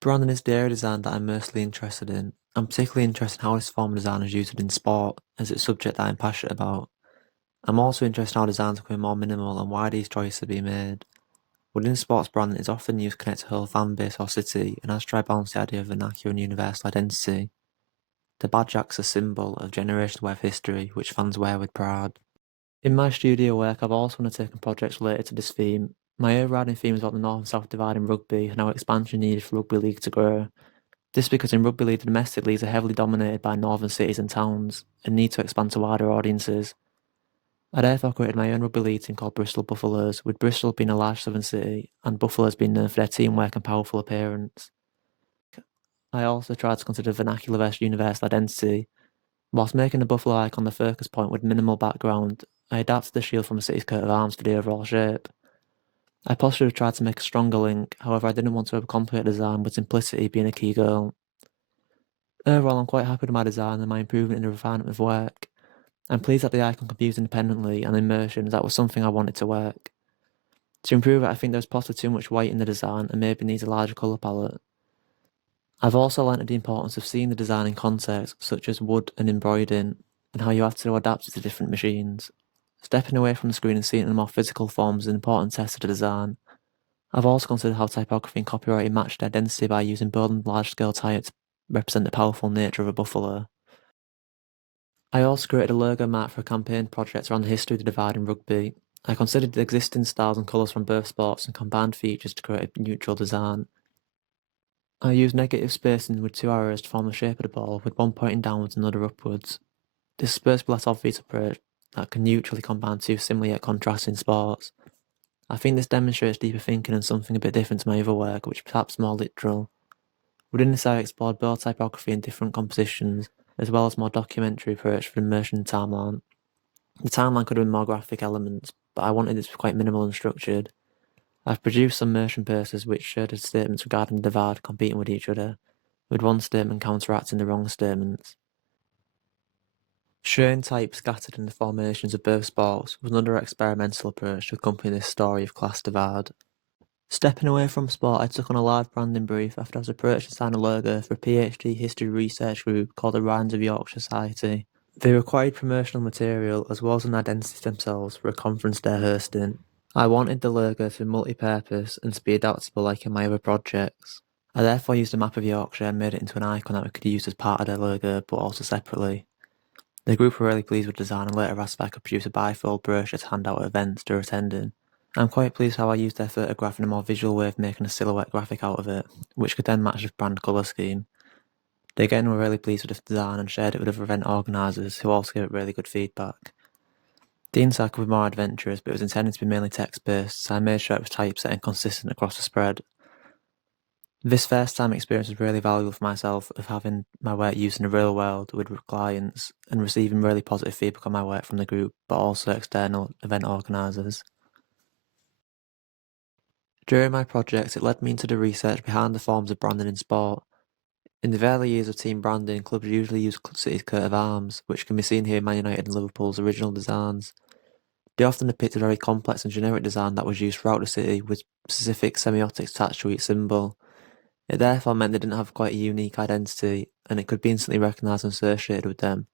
Branding is the area of design that I'm mostly interested in. I'm particularly interested in how this form of design is used in sport, as it's a subject that I'm passionate about. I'm also interested in how designs are becoming more minimal and why these choices are being made. Within sports, branding is often used to connect a whole fan base or city and has to try to balance the idea of vernacular and universal identity. The badge acts as a symbol of generations worth of history, which fans wear with pride. In my studio work, I've also undertaken projects related to this theme. My overriding theme is about the North and South divide in rugby and how expansion needed for rugby league to grow. This because in rugby league, the domestic leagues are heavily dominated by northern cities and towns and need to expand to wider audiences. I therefore created my own rugby league team called Bristol Buffaloes, with Bristol being a large southern city and Buffaloes being known for their teamwork and powerful appearance. I also tried to consider vernacular versus universal identity. Whilst making the buffalo icon the focus point with minimal background, I adapted the shield from the city's coat of arms for the overall shape. I possibly tried to make a stronger link, however I didn't want to overcomplicate the design with simplicity being a key goal. Overall, I'm quite happy with my design and my improvement in the refinement of work. I'm pleased that the icon can be used independently and in motion, as that was something I wanted to work. To improve it, I think there's possibly too much weight in the design and maybe needs a larger colour palette. I've also learnt the importance of seeing the design in context, such as wood and embroidering, and how you have to adapt it to different machines. Stepping away from the screen and seeing it in more physical forms is an important test of the design. I've also considered how typography and copywriting match the identity by using bold and large-scale type to represent the powerful nature of a buffalo. I also created a logo map for a campaign project around the history of the divide in rugby. I considered the existing styles and colours from both sports and combined features to create a neutral design. I used negative spacing with two arrows to form the shape of the ball, with one pointing downwards and another upwards. This supposed to be less obvious approach that can neutrally combine two similar yet contrasting sports. I think this demonstrates deeper thinking and something a bit different to my other work, which is perhaps more literal. Within this I explored both typography and different compositions, as well as more documentary approach for immersion and timeline. The timeline could have been more graphic elements, but I wanted it to be quite minimal and structured. I've produced some motion posters which showed statements regarding the divide competing with each other, with one statement counteracting the wrong statements. Showing type scattered in the formations of both sports was another experimental approach to accompany this story of class divide. Stepping away from sport, I took on a large branding brief after I was approached to sign a logo for a PhD history research group called the Rhinos of York Society. They required promotional material as well as an identity themselves for a conference they're hosting. I wanted the logo to be multi-purpose and to be adaptable like in my other projects. I therefore used a map of Yorkshire and made it into an icon that we could use as part of their logo but also separately. The group were really pleased with the design and later asked if I could produce a bifold brochure to hand out at events they're attending. I'm quite pleased how I used their photograph in a more visual way of making a silhouette graphic out of it, which could then match the brand colour scheme. They again were really pleased with the design and shared it with other event organisers who also gave it really good feedback. The inside could be more adventurous, but it was intended to be mainly text-based, so I made sure it was typeset and consistent across the spread. This first-time experience was really valuable for myself of having my work used in the real world with clients and receiving really positive feedback on my work from the group, but also external event organisers. During my project, it led me into the research behind the forms of branding in sport. In the early years of team branding, clubs usually use City's coat of arms, which can be seen here in Man United and Liverpool's original designs. They often depict a very complex and generic design that was used throughout the city with specific semiotics attached to each symbol. It therefore meant they didn't have quite a unique identity, and it could be instantly recognised and associated with them.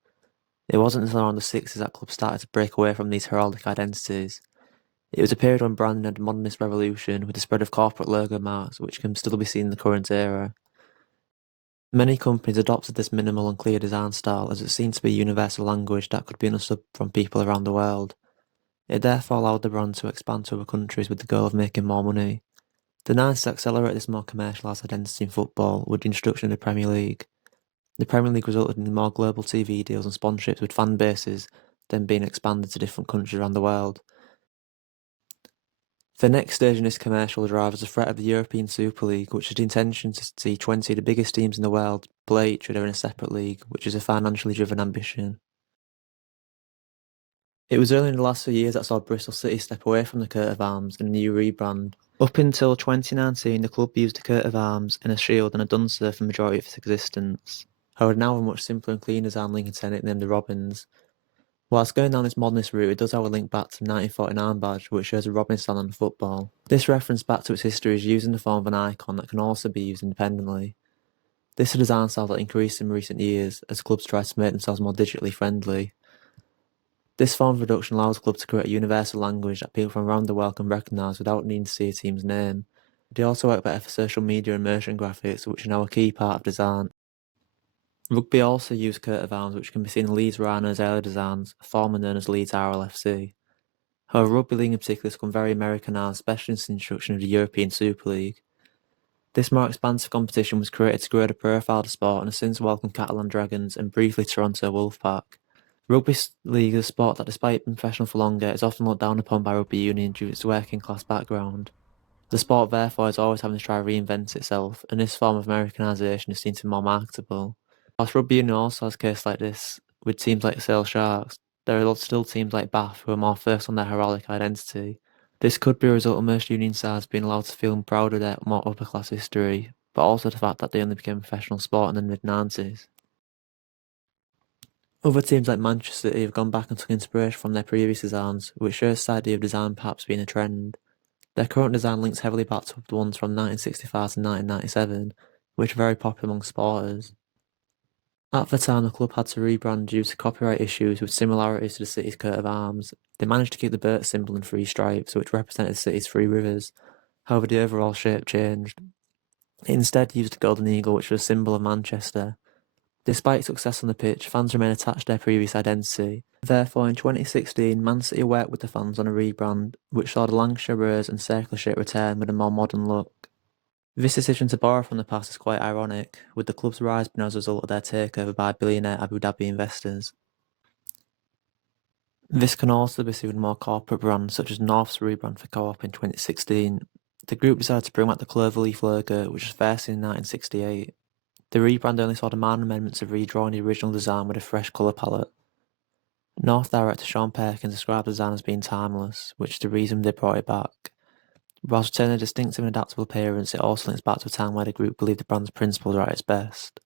It wasn't until around the 60s that clubs started to break away from these heraldic identities. It was a period when branding had a modernist revolution with the spread of corporate logo marks, which can still be seen in the current era. Many companies adopted this minimal and clear design style as it seemed to be a universal language that could be understood from people around the world. It therefore allowed the brand to expand to other countries with the goal of making more money. The Nines to accelerate this more commercialised identity in football with the introduction of the Premier League. The Premier League resulted in more global TV deals and sponsorships with fan bases then being expanded to different countries around the world. The next stage in this commercial drive is the threat of the European Super League, which is the intention to see 20 of the biggest teams in the world play each other in a separate league, which is a financially driven ambition. It was only in the last few years that saw Bristol City step away from the coat of arms in a new rebrand. Up until 2019, the club used a coat of arms and a shield and had done so for the majority of its existence. However, now a much simpler and cleaner design linking to it named the Robins. Whilst going down this modernist route, it does have a link back to the 1949 badge, which shows a Robin stand on the football. This reference back to its history is used in the form of an icon that can also be used independently. This is a design style that increased in recent years as clubs try to make themselves more digitally friendly. This form of reduction allows clubs to create a universal language that people from around the world can recognise without needing to see a team's name. They also work better for social media and motion graphics, which are now a key part of design. Rugby also used coat of arms, which can be seen in Leeds Rhinos' early designs, formerly known as Leeds RLFC. However, rugby league in particular has become very Americanised, especially since the introduction of the European Super League. This more expansive competition was created to grow the profile of the sport and has since welcomed Catalan Dragons and briefly Toronto Wolfpack. Rugby league is a sport that, despite being professional for longer, is often looked down upon by rugby union due to its working class background. The sport therefore is always having to try to reinvent itself, and this form of Americanisation is seen to be more marketable. Whilst rugby union also has cases like this with teams like Sale Sharks, there are still teams like Bath who are more focused on their heraldic identity. This could be a result of most union sides being allowed to feel proud of their more upper class history, but also the fact that they only became a professional sport in the mid-90s. Other teams like Manchester City have gone back and took inspiration from their previous designs, which shows the idea of design perhaps being a trend. Their current design links heavily back to the ones from 1965 to 1997, which are very popular among supporters. At the time, the club had to rebrand due to copyright issues with similarities to the city's coat of arms. They managed to keep the bird symbol and three stripes, which represented the city's three rivers. However, the overall shape changed. It instead used the golden eagle, which was a symbol of Manchester. Despite success on the pitch, fans remain attached to their previous identity. Therefore, in 2016, Man City worked with the fans on a rebrand, which saw the Lancashire rose and circular shape return with a more modern look. This decision to borrow from the past is quite ironic, with the club's rise being as a result of their takeover by billionaire Abu Dhabi investors. This can also be seen with more corporate brands such as North's rebrand for Co-op in 2016. The group decided to bring back the cloverleaf logo, which was first seen in 1968. The rebrand only saw the minor amendments of redrawing the original design with a fresh colour palette. North director Sean Perkins described the design as being timeless, which is the reason they brought it back. Whilst retaining a distinctive and adaptable appearance, it also links back to a time where the group believed the brand's principles were at its best.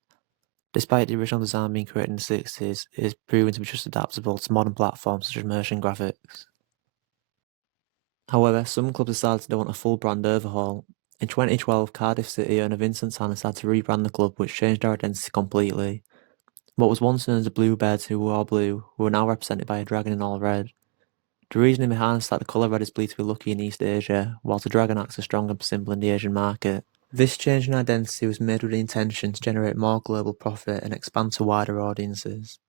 Despite the original design being created in the 60s, it is proven to be just adaptable to modern platforms such as motion graphics. However, some clubs decided they want a full brand overhaul. In 2012, Cardiff City owner Vincent Tan decided to rebrand the club, which changed their identity completely. What was once known as the Bluebirds who wore blue were now represented by a dragon in all red. The reasoning behind this is that the colour red is believed to be lucky in East Asia, whilst the dragon acts as a stronger symbol in the Asian market. This change in identity was made with the intention to generate more global profit and expand to wider audiences.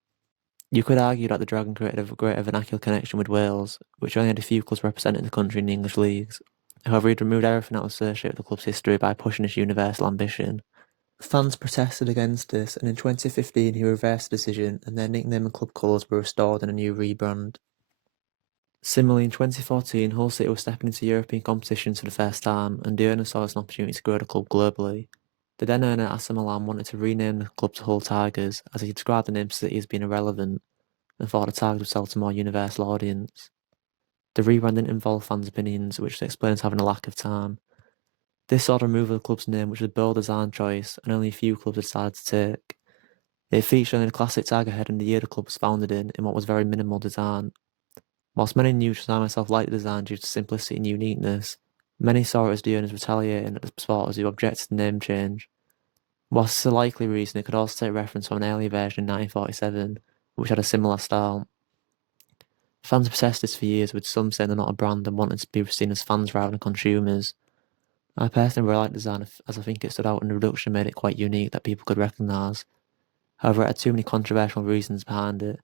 You could argue that the dragon created a greater vernacular connection with Wales, which only had a few clubs representing the country in the English leagues. However, he'd removed everything that was associated with the club's history by pushing his universal ambition. Fans protested against this, and in 2015 he reversed the decision, and their nickname and club colours were restored in a new rebrand. Similarly, in 2014, Hull City was stepping into European competitions for the first time, and the owner saw it as an opportunity to grow the club globally. The then owner, AC Milan, wanted to rename the club to Hull Tigers, as he described the name City as being irrelevant, and thought the Tigers would sell to a more universal audience. The rebrand didn't involve fans' opinions, which was explained as having a lack of time. This saw the removal of the club's name, which was a bold design choice, and only a few clubs decided to take. It featured only the classic tiger head and the year the club was founded in what was very minimal design. Whilst many knew I myself liked the design due to simplicity and uniqueness, many saw it as the owners retaliating at the supporters who objected to the name change. Whilst it's a likely reason, it could also take reference from an earlier version in 1947, which had a similar style. Fans possessed this for years, with some saying they're not a brand and wanted to be seen as fans rather than consumers. I personally really like the design as I think it stood out and the reduction made it quite unique that people could recognise. However, it had too many controversial reasons behind it,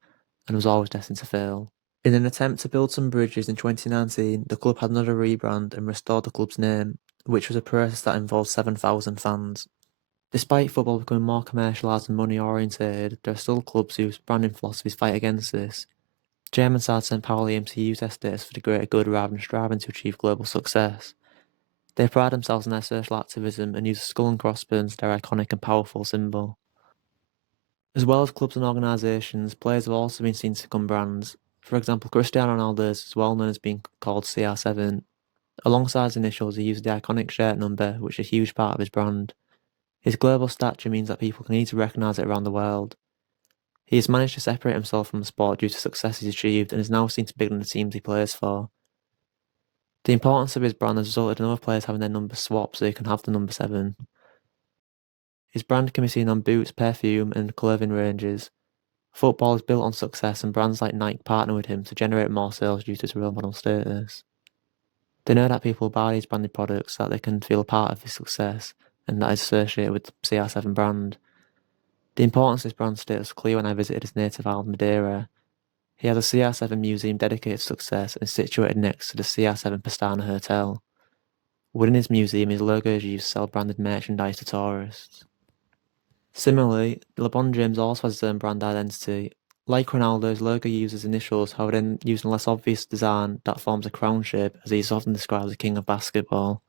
and was always destined to fail. In an attempt to build some bridges in 2019, the club had another rebrand and restored the club's name, which was a process that involved 7,000 fans. Despite football becoming more commercialised and money-orientated, there are still clubs whose branding philosophies fight against this. German side St. Pauli aim to use their status for the greater good rather than striving to achieve global success. They pride themselves on their social activism and use the skull and crossbones as their iconic and powerful symbol. As well as clubs and organisations, players have also been seen to become brands. For example, Cristiano Ronaldo is well known as being called CR7. Alongside his initials, he uses the iconic shirt number, which is a huge part of his brand. His global stature means that people can easily recognise it around the world. He has managed to separate himself from the sport due to success he's achieved and is now seen to be in the teams he plays for. The importance of his brand has resulted in other players having their numbers swapped so they can have the number 7. His brand can be seen on boots, perfume, and clothing ranges. Football is built on success, and brands like Nike partner with him to generate more sales due to his role model status. They know that people buy these branded products so that they can feel a part of his success, and that is associated with the CR7 brand. The importance of this brand status was clear when I visited his native island, Madeira. He has a CR7 museum dedicated to success and is situated next to the CR7 Pastana Hotel. Within his museum, his logo is used to sell branded merchandise to tourists. Similarly, LeBron James also has his own brand identity. Like Ronaldo's logo uses initials, however, using a less obvious design that forms a crown shape, as he is often described as a king of basketball.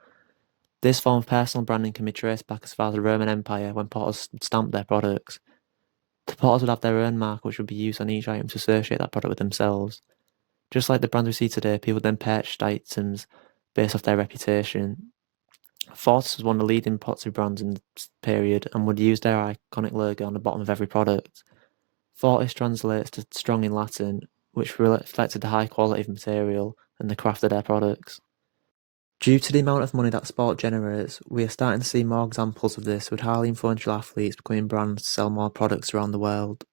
This form of personal branding can be traced back as far as the Roman Empire, when potters stamped their products. The potters would have their own mark, which would be used on each item to associate that product with themselves. Just like the brands we see today, people then purchased items based off their reputation. Fortis was one of the leading pottery brands in the period and would use their iconic logo on the bottom of every product. Fortis translates to strong in Latin, which reflected the high quality of material and the craft of their products. Due to the amount of money that sport generates, we are starting to see more examples of this, with highly influential athletes becoming brands to sell more products around the world.